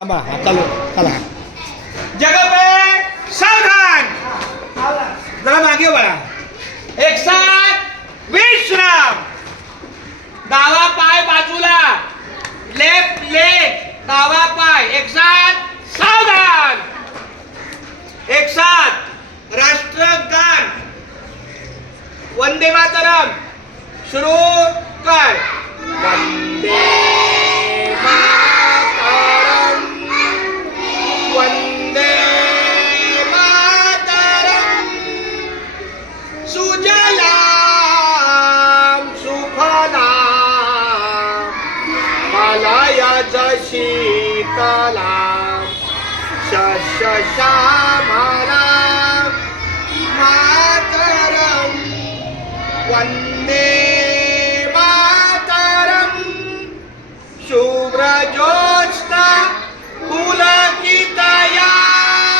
चलो चला जगह पे सावधान जरा मागे बघा एक साथ विश्राम डावा पाय बाजूला लेफ्ट लेग डावा पाय एक साथ सावधान एक साथ राष्ट्रगान वंदे मातरम शुरू कर वंदे मातरम वंदे मातरम सुजलाम सुफलाम मलयज शीतलाम शस्य श्यामलाम मातरम वंदे मातरम शुभ्रज्योत्स्ना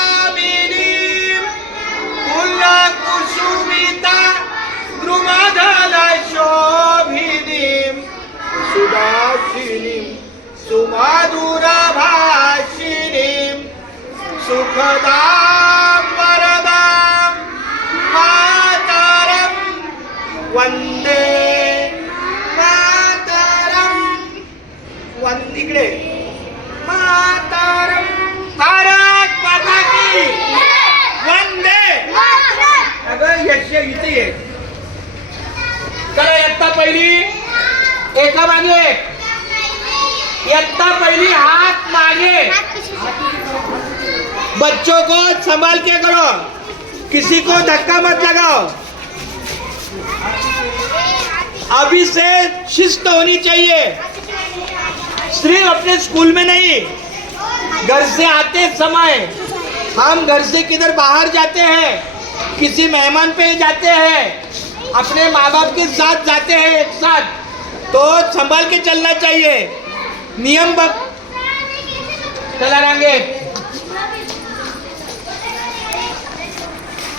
पुलकितयामिनीं पुलकुसुमिता द्रुमदलशोभिनीं सुदासिनीं सुमधुरभाषिणीं सुखदां वरदां मातरं वंदे मातरम इकडे मातरम भारत माता की वंदे अगं यश इथे ये चला इयत्ता पहिली एका मागे इयत्ता पहिली हाथ मागे बच्चों को संभाल के करो किसी को धक्का मत लगाओ अभी से शिस्त होनी चाहिए सिर्फ अपने स्कूल में नहीं घर से आते समय हम घर से किधर बाहर जाते हैं किसी मेहमान पे जाते हैं अपने माँ बाप के साथ जाते हैं एक साथ तो संभाल के चलना चाहिए नियम चला रांगे